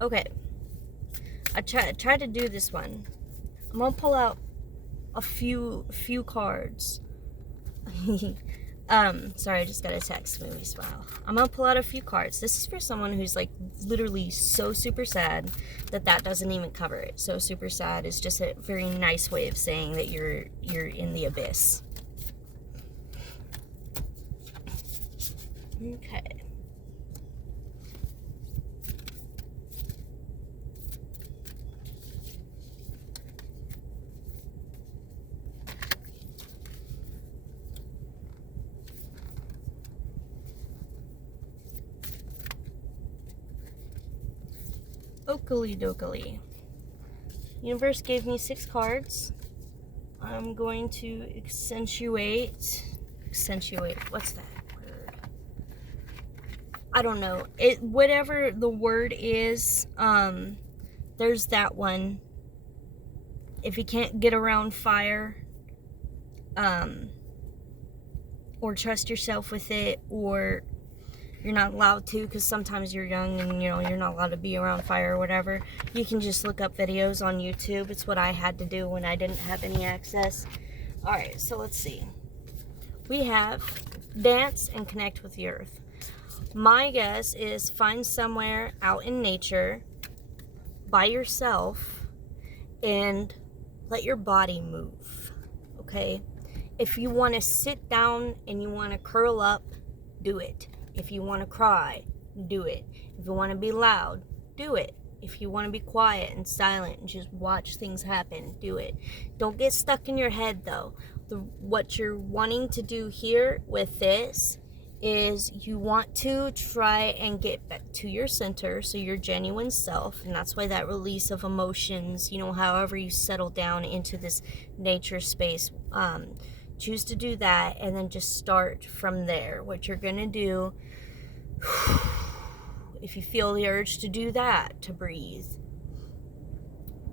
Okay. I tried to do this one. I'm gonna pull out a few cards. Sorry, I just got a text. Made me smile. I'm gonna pull out a few cards. This is for someone who's like literally so super sad that doesn't even cover it. So super sad is just a very nice way of saying that you're in the abyss. Okay. Oakley dokley. Universe gave me 6 cards. I'm going to accentuate, what's that word? I don't know. It, whatever the word is, there's that one. If you can't get around fire, or trust yourself with it, or you're not allowed to because sometimes you're young and you're not allowed to be around fire or whatever, you can just look up videos on YouTube. It's what I had to do when I didn't have any access. Alright, so let's see. We have dance and connect with the earth. My guess is find somewhere out in nature by yourself and let your body move. Okay? If you want to sit down and you want to curl up, do it. If you want to cry, do it. If you want to be loud, do it. If you want to be quiet and silent and just watch things happen, do it. Don't get stuck in your head, though. What you're wanting to do here with this is you want to try and get back to your center, so your genuine self, and that's why that release of emotions, however you settle down into this nature space, choose to do that, and then just start from there. What you're gonna do, if you feel the urge to do that, to breathe.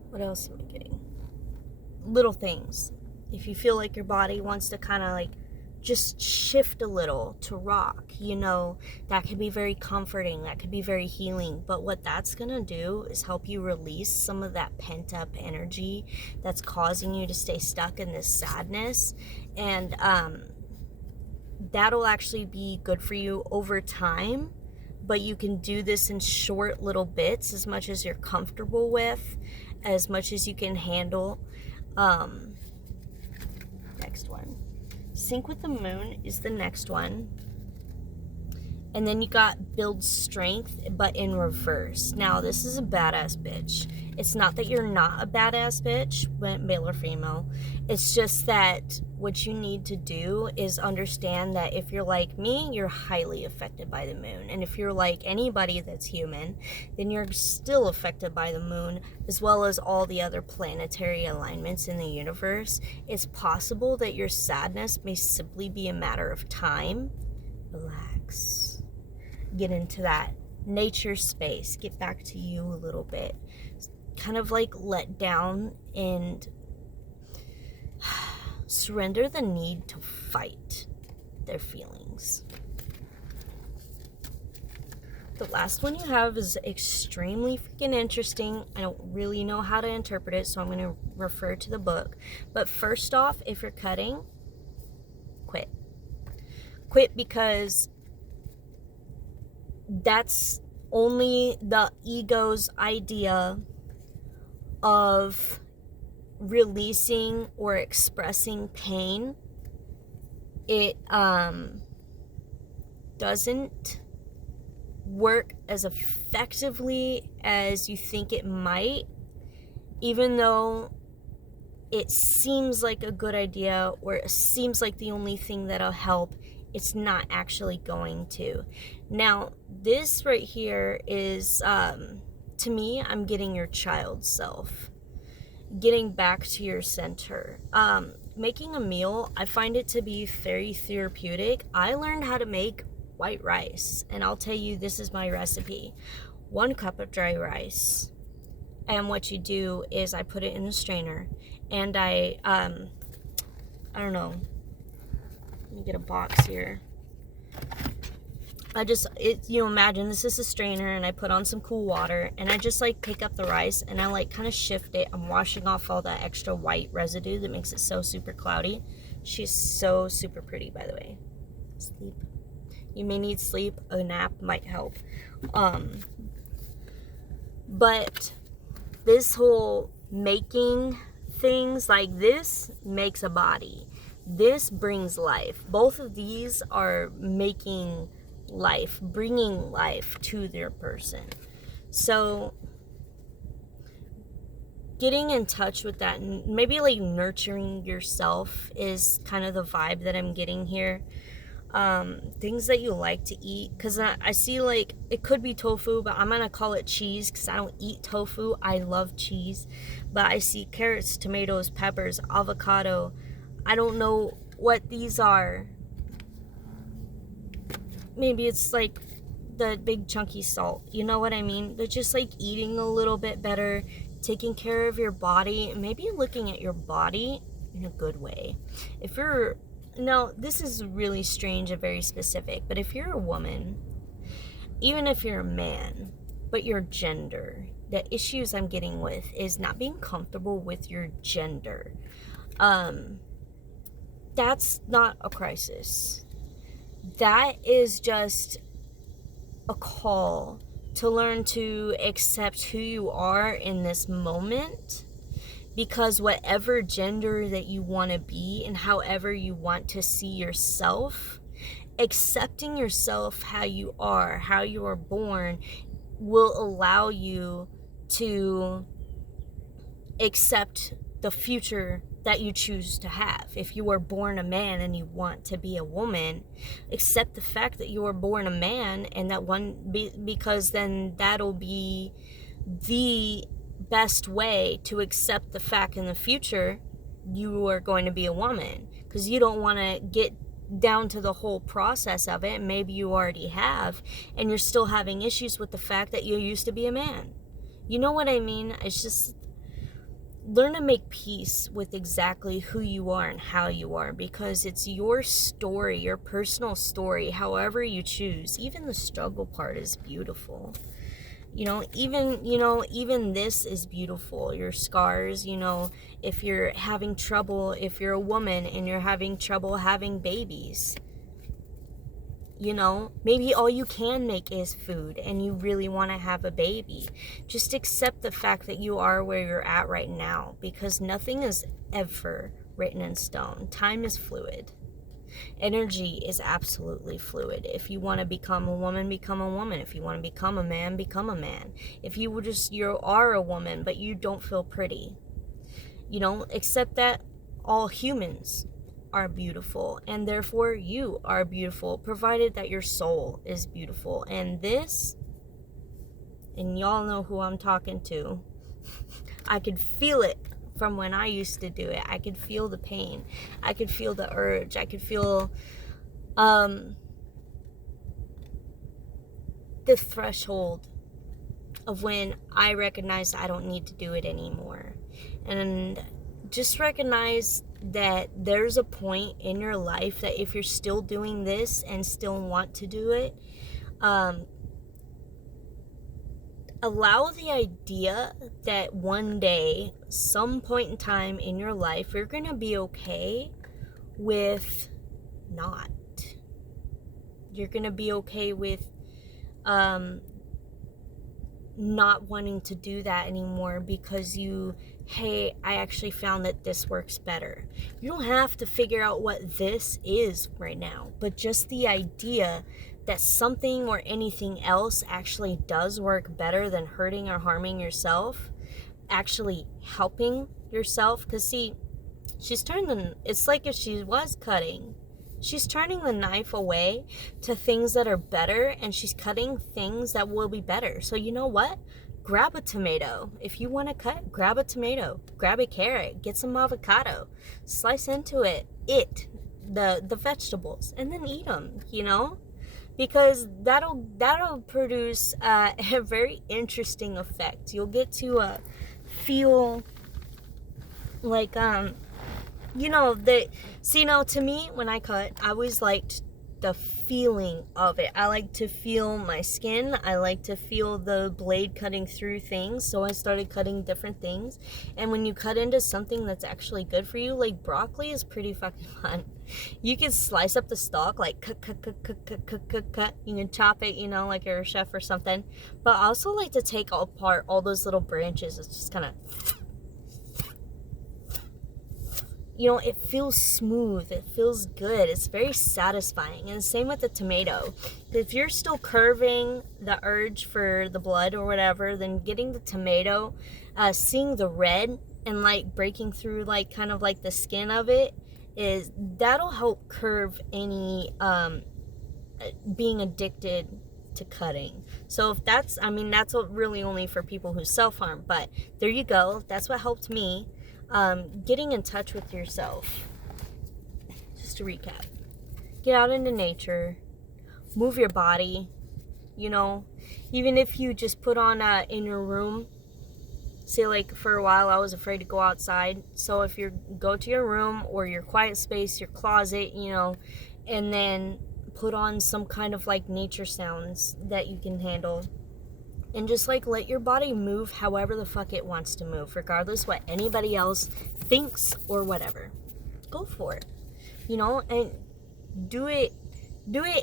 What else am I getting? Little things. If you feel like your body wants to kind of like just shift a little to rock, that can be very comforting, that could be very healing. But what that's gonna do is help you release some of that pent up energy that's causing you to stay stuck in this sadness, and that'll actually be good for you over time. But you can do this in short little bits, as much as you're comfortable with, as much as you can handle. Next one. Sync with the moon is the next one. And then you got build strength, but in reverse. Now, this is a badass bitch. It's not that you're not a badass bitch, male or female. It's just that what you need to do is understand that if you're like me, you're highly affected by the moon. And if you're like anybody that's human, then you're still affected by the moon, as well as all the other planetary alignments in the universe. It's possible that your sadness may simply be a matter of time. Relax. Get into that nature space. Get back to you a little bit. Kind of like let down and surrender the need to fight their feelings. The last one you have is extremely freaking interesting. I don't really know how to interpret it, so I'm going to refer to the book. But first off, if you're cutting, quit. Quit, because that's only the ego's idea of releasing or expressing pain. It doesn't work as effectively as you think it might, even though it seems like a good idea, or it seems like the only thing that'll help. It's not actually going to. Now, this right here is, to me, I'm getting your child self. Getting back to your center. Making a meal, I find it to be very therapeutic. I learned how to make white rice, and I'll tell you, this is my recipe. 1 cup of dry rice. And what you do is I put it in a strainer, and I don't know. Let me get a box here. imagine this is a strainer, and I put on some cool water, and I just like pick up the rice, and I like kind of shift it. I'm washing off all that extra white residue that makes it so super cloudy. She's so super pretty, by the way. Sleep. You may need sleep. A nap might help. But this whole making things like this makes a body. This brings life. Both of these are making life, bringing life to their person. So getting in touch with that, and maybe like nurturing yourself, is kind of the vibe that I'm getting here. Things that you like to eat, because I see, like, it could be tofu, but I'm gonna call it cheese because I don't eat tofu. I love cheese, but I see carrots, tomatoes, peppers, avocado. I don't know what these are. Maybe it's like the big chunky salt, you know what I mean? But just like eating a little bit better, taking care of your body, maybe looking at your body in a good way. If you're Now, this is really strange and very specific, but if you're a woman, even if you're a man, but your gender, the issues I'm getting with is not being comfortable with your gender. That's not a crisis. That is just a call to learn to accept who you are in this moment. Because whatever gender that you want to be and however you want to see yourself, accepting yourself how you are born, will allow you to accept the future that you choose to have. If you were born a man and you want to be a woman, accept the fact that you were born a man, and because then that'll be the best way to accept the fact in the future you are going to be a woman, because you don't want to get down to the whole process of it. Maybe you already have, and you're still having issues with the fact that you used to be a man. You know what I mean? It's just learn to make peace with exactly who you are and how you are, because it's your story, your personal story, however you choose. Even the struggle part is beautiful. Even this is beautiful. Your scars, if you're having trouble, if you're a woman and you're having trouble having babies, maybe all you can make is food and you really want to have a baby. Just accept the fact that you are where you're at right now, because nothing is ever written in stone. Time is fluid. Energy is absolutely fluid. If you want to become a woman, become a woman. If you want to become a man, become a man. If you are a woman, but you don't feel pretty, accept that all humans are beautiful, and therefore you are beautiful, provided that your soul is beautiful. And y'all know who I'm talking to. I could feel it. From when I used to do it, I could feel the pain. I could feel the urge. I could feel the threshold of when I recognized I don't need to do it anymore. And just recognize that there's a point in your life that if you're still doing this and still want to do it, allow the idea that one day, some point in time in your life, you're going to be okay with not. You're going to be okay with not wanting to do that anymore because I actually found that this works better. You don't have to figure out what this is right now, but just the idea that something or anything else actually does work better than hurting or harming yourself, actually helping yourself. Because see, it's like if she was cutting, she's turning the knife away to things that are better, and she's cutting things that will be better. So you know what? Grab a tomato. If you want to cut, grab a tomato, grab a carrot, get some avocado, slice into the vegetables, and then eat them, because that'll produce a very interesting effect. You'll get to feel like to me, when I cut, I always liked the feeling of it. I like to feel my skin. I like to feel the blade cutting through things. So I started cutting different things. And when you cut into something that's actually good for you, like broccoli is pretty fucking fun. You can slice up the stalk, like cut. You can chop it, like you're a chef or something. But I also like to take apart all those little branches. It's just kind of, it feels smooth. It feels good. It's very satisfying. And the same with the tomato. If you're still curving the urge for the blood or whatever, then getting the tomato, seeing the red and like breaking through like kind of like the skin of it, that'll help curve any being addicted to cutting. So if that's really only for people who self-harm, but there you go. That's what helped me. Getting in touch with yourself. Just to recap, get out into nature, move your body, even if you just put on in your room. Say, like, for a while I was afraid to go outside, so if you go to your room or your quiet space, your closet, and then put on some kind of like nature sounds that you can handle, and just like let your body move however the fuck it wants to move, regardless what anybody else thinks or whatever. Go for it, and do it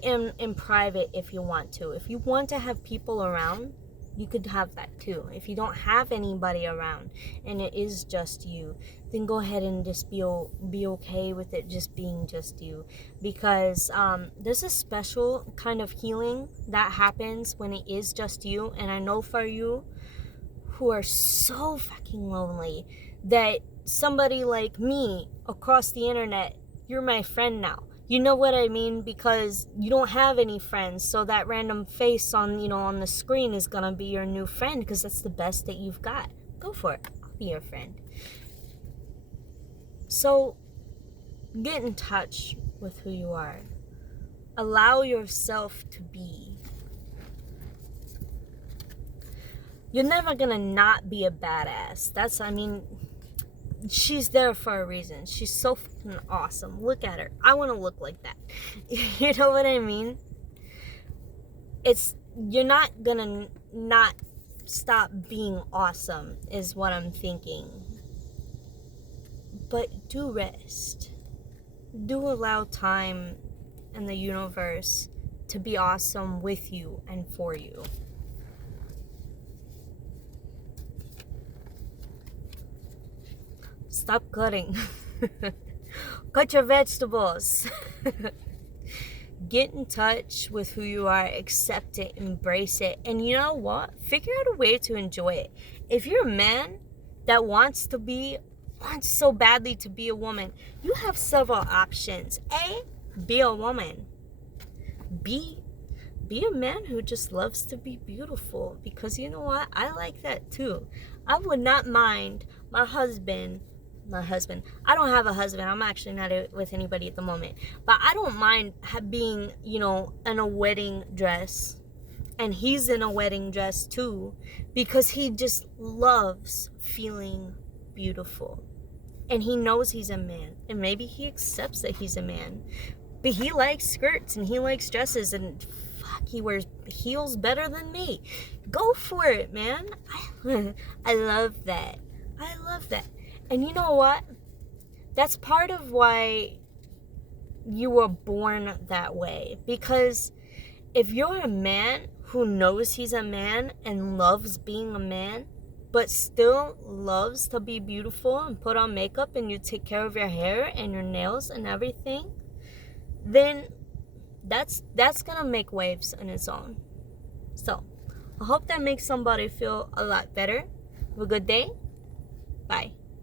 in private if you want to. If you want to have people around, you could have that too. If you don't have anybody around and it is just you, then go ahead and just be okay with it just being just you, because there's a special kind of healing that happens when it is just you. And I know for you who are so fucking lonely that somebody like me across the internet, you're my friend now. You know what I mean? Because you don't have any friends, so that random face on the screen is gonna be your new friend, because that's the best that you've got. Go for it. I'll be your friend. So get in touch with who you are. Allow yourself to be. You're never gonna not be a badass. She's there for a reason. She's so fucking awesome. Look at her. I want to look like that. You know what I mean? You're not gonna not stop being awesome is what I'm thinking. But do rest. Do allow time and the universe to be awesome with you and for you. Stop cutting. Cut your vegetables. Get in touch with who you are. Accept it. Embrace it. And you know what? Figure out a way to enjoy it. If you're a man that wants so badly to be a woman, you have several options. A, be a woman. B, be a man who just loves to be beautiful. Because you know what? I like that too. I would not mind my husband, I don't have a husband. I'm actually not with anybody at the moment. But I don't mind being, in a wedding dress. And he's in a wedding dress too. Because he just loves feeling beautiful. And he knows he's a man. And maybe he accepts that he's a man. But he likes skirts and he likes dresses. And fuck, he wears heels better than me. Go for it, man. I love that. I love that. And you know what? That's part of why you were born that way. Because if you're a man who knows he's a man and loves being a man, but still loves to be beautiful and put on makeup and you take care of your hair and your nails and everything, then that's gonna make waves on its own. So I hope that makes somebody feel a lot better. Have a good day. Bye.